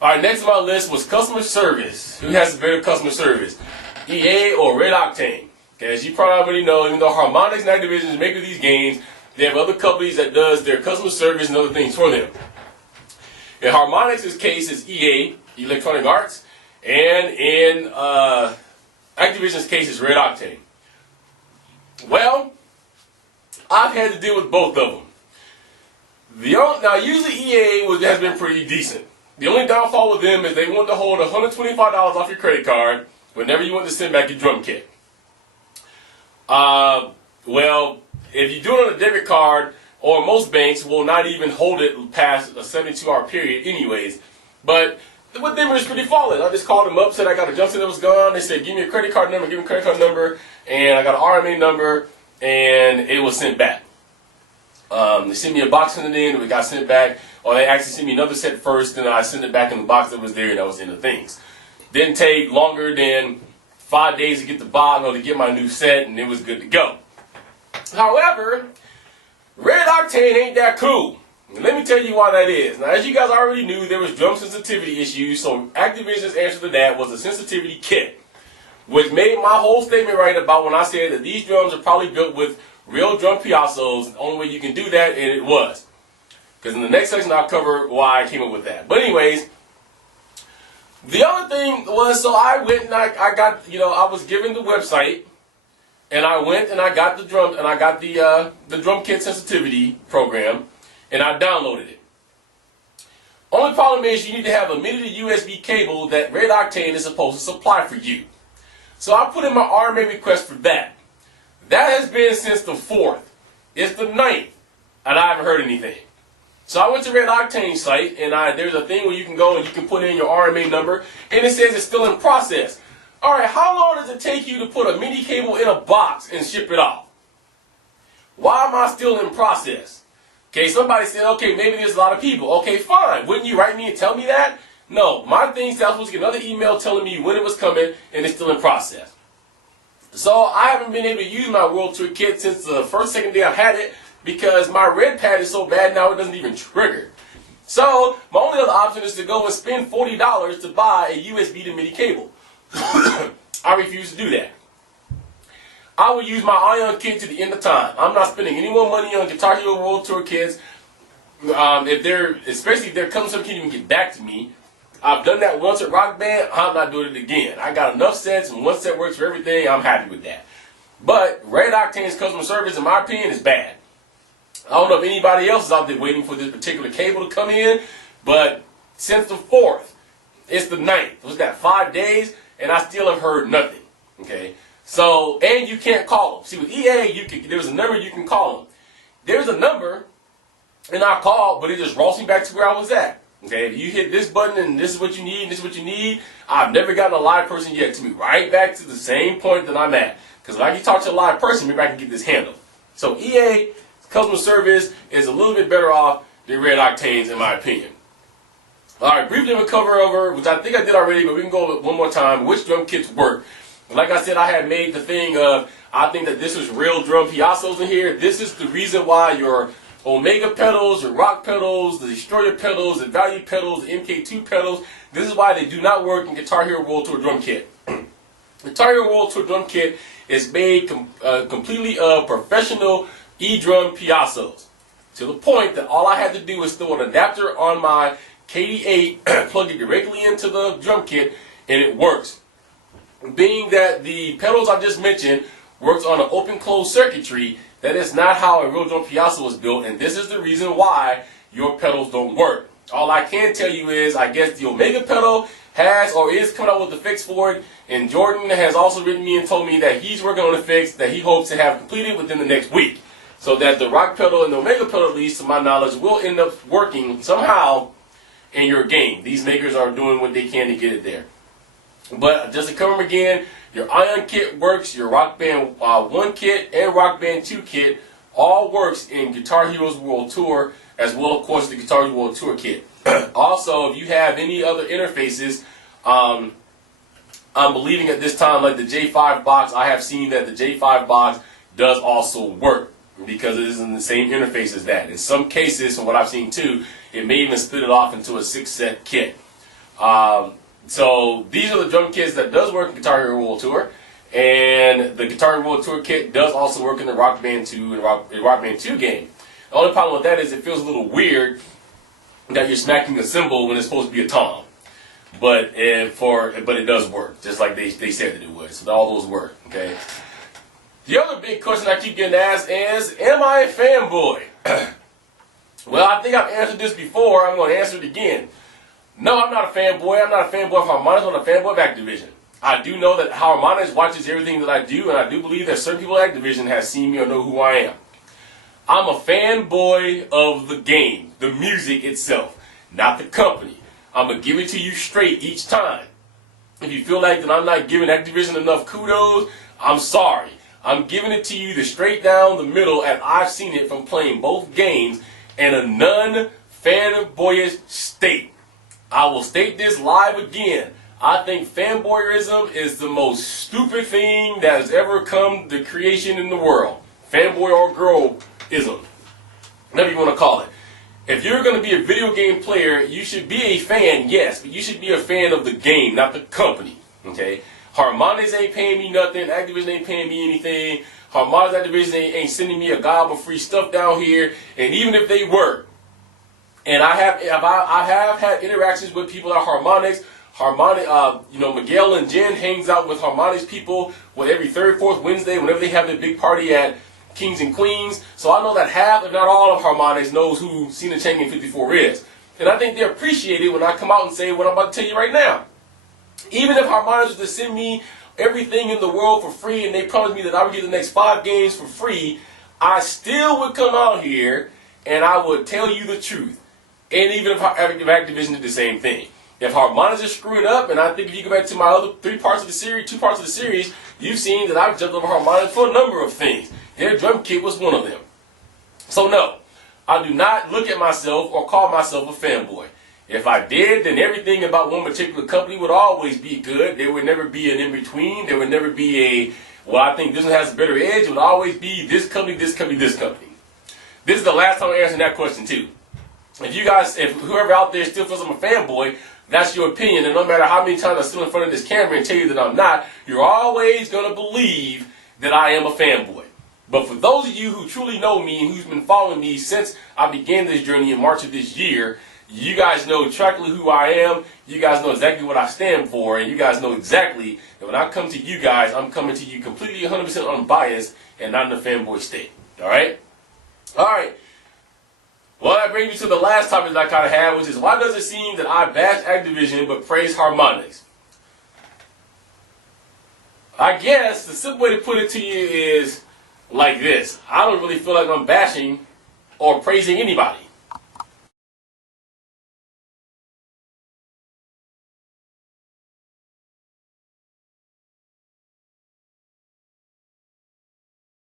Alright, next on my list was customer service. Who has better customer service? EA or Red Octane? Okay, as you probably already know, even though Harmonix and Activision is making these games, they have other companies that does their customer service and other things for them. In Harmonix's case, it's EA, Electronic Arts, and in Activision's case, it's Red Octane. Well, I've had to deal with both of them. Now, usually EA has been pretty decent. The only downfall with them is they want to hold $125 off your credit card whenever you want to send back your drum kit. Well, if you do it on a debit card, or most banks will not even hold it past a 72-hour period anyways. But with them, it's pretty flawless. I just called them up, said I got a jump set that was gone. They said, give me a credit card number, give me a credit card number, and I got an RMA number, and it was sent back. They sent me a box in it in, it got sent back, or they actually sent me another set first, then I sent it back in the box that was there, and that was in the things. Didn't take longer than 5 days to get the box or to get my new set, and it was good to go. However, Red Octane ain't that cool. And let me tell you why that is. Now, as you guys already knew, there was drum sensitivity issues, so Activision's answer to that was a sensitivity kit, which made my whole statement right about when I said that these drums are probably built with real drum piazzos. The only way you can do that, and it was. Because in the next section, I'll cover why I came up with that. But anyways, the other thing was, so I went and I got, I was given the website, and I went and I got the drum, and I got the drum kit sensitivity program, and I downloaded it. Only problem is you need to have a MIDI to USB cable that Red Octane is supposed to supply for you. So I put in my RMA request for that. That has been since the 4th. It's the 9th, and I haven't heard anything. So I went to Red Octane's site, and there's a thing where you can go and you can put in your RMA number, and it says it's still in process. Alright, how long does it take you to put a MIDI cable in a box and ship it off? Why am I still in process? Okay, somebody said, okay, maybe there's a lot of people. Okay, fine. Wouldn't you write me and tell me that? No, my thing said I was supposed to get another email telling me when it was coming, and it's still in process. So I haven't been able to use my World Tour kit since the second day I've had it, because my red pad is so bad now it doesn't even trigger. So my only other option is to go and spend $40 to buy a USB to MIDI cable. I refuse to do that. I will use my Ion kit to the end of time. I'm not spending any more money on Guitar Hero World Tour kits. Especially if their custom can't even get back to me. I've done that once at Rock Band. I'm not doing it again. I got enough sets, and one set works for everything. I'm happy with that. But Red Octane's customer service, in my opinion, is bad. I don't know if anybody else is out there waiting for this particular cable to come in, but since the 4th, it's the 9th. Was that 5 days? And I still have heard nothing. Okay. So, and you can't call them. See, with EA, there's a number you can call them. There's a number, and I called, but it just rolls me back to where I was at. Okay, if you hit this button and this is what you need, and this is what you need, I've never gotten a live person yet to me right back to the same point that I'm at. Because when I can talk to a live person, maybe I can get this handled. So EA customer service is a little bit better off than Red Octane's, in my opinion. Alright, briefly we'll cover over, which I think I did already, but we can go over one more time, which drum kits work. Like I said, I had made the thing of, I think that this was real drum piazzos in here. This is the reason why your Omega pedals, your Rock pedals, the Destroyer pedals, the Value pedals, the MK2 pedals, this is why they do not work in Guitar Hero World Tour drum kit. Guitar Hero World Tour drum kit is made completely of professional E-drum piazzos. To the point that all I had to do was throw an adapter on my KD8, plug it directly into the drum kit, and it works. Being that the pedals I just mentioned works on an open-closed circuitry, that is not how a real drum piazza was built, and this is the reason why your pedals don't work. All I can tell you is, I guess the Omega pedal has or is coming out with a fix for it, and Jordan has also written me and told me that he's working on a fix that he hopes to have completed within the next week. So that the Rock pedal and the Omega pedal, at least to my knowledge, will end up working somehow in your game. These makers are doing what they can to get it there. But just to cover them again, your Ion kit works, your Rock Band 1 kit and Rock Band 2 kit all works in Guitar Heroes World Tour, as well, of course, the Guitar Hero World Tour kit. Also, if you have any other interfaces, I'm believing at this time, like the J5 box, I have seen that the J5 box does also work, because it is in the same interface as that. In some cases, from what I've seen too, it may even split it off into a 6-set kit. So these are the drum kits that does work in Guitar Hero World Tour, and the Guitar Hero World Tour kit does also work in the Rock Band 2 and Rock Band 2 game. The only problem with that is it feels a little weird that you're smacking a cymbal when it's supposed to be a tom. But it does work, just like they said that it would. So all those work, okay? The other big question I keep getting asked is, am I a fanboy? Well, I think I've answered this before. I'm going to answer it again. No, I'm not a fanboy. I'm not a fanboy of Harmonix. I'm not a fanboy of Activision. I do know that Harmonix watches everything that I do, and I do believe that certain people at Activision have seen me or know who I am. I'm a fanboy of the game, the music itself, not the company. I'm going to give it to you straight each time. If you feel like that I'm not giving Activision enough kudos, I'm sorry. I'm giving it to you the straight down the middle, as I've seen it from playing both games in a non-fanboyish state. I will state this live again. I think fanboyism is the most stupid thing that has ever come to creation in the world. Fanboy or girlism, whatever you want to call it. If you're going to be a video game player, you should be a fan, yes, but you should be a fan of the game, not the company. Okay? Harmonix ain't paying me nothing. Activision ain't paying me anything. Harmonix, Activision ain't sending me a gob of free stuff down here. And even if they were, and I have had interactions with people at Harmonix. Miguel and Jen hangs out with Harmonix people every third, fourth Wednesday whenever they have their big party at Kings and Queens. So I know that half, if not all, of Harmonix knows who Cena Chang 54 is. And I think they appreciate it when I come out and say what I'm about to tell you right now. Even if Harmonix was to send me everything in the world for free and they promised me that I would get the next 5 games for free, I still would come out here and I would tell you the truth. And even if Activision did the same thing. If Harmonix is screwing up, and I think if you go back to my other 2 parts of the series, you've seen that I've jumped over Harmonix for a number of things. Their drum kit was one of them. So no, I do not look at myself or call myself a fanboy. If I did, then everything about one particular company would always be good. There would never be an in-between. There would never be I think this one has a better edge. It would always be this company, this company, this company. This is the last time I'm answering that question too. If whoever out there still feels I'm a fanboy, that's your opinion. And no matter how many times I sit in front of this camera and tell you that I'm not, you're always going to believe that I am a fanboy. But for those of you who truly know me and who's been following me since I began this journey in March of this year, you guys know exactly who I am. You guys know exactly what I stand for. And you guys know exactly that when I come to you guys, I'm coming to you completely 100% unbiased and not in a fanboy state. All right? All right. Well, that brings me to the last topic that I kind of had, which is why does it seem that I bash Activision but praise Harmonix? I guess the simple way to put it to you is like this. I don't really feel like I'm bashing or praising anybody.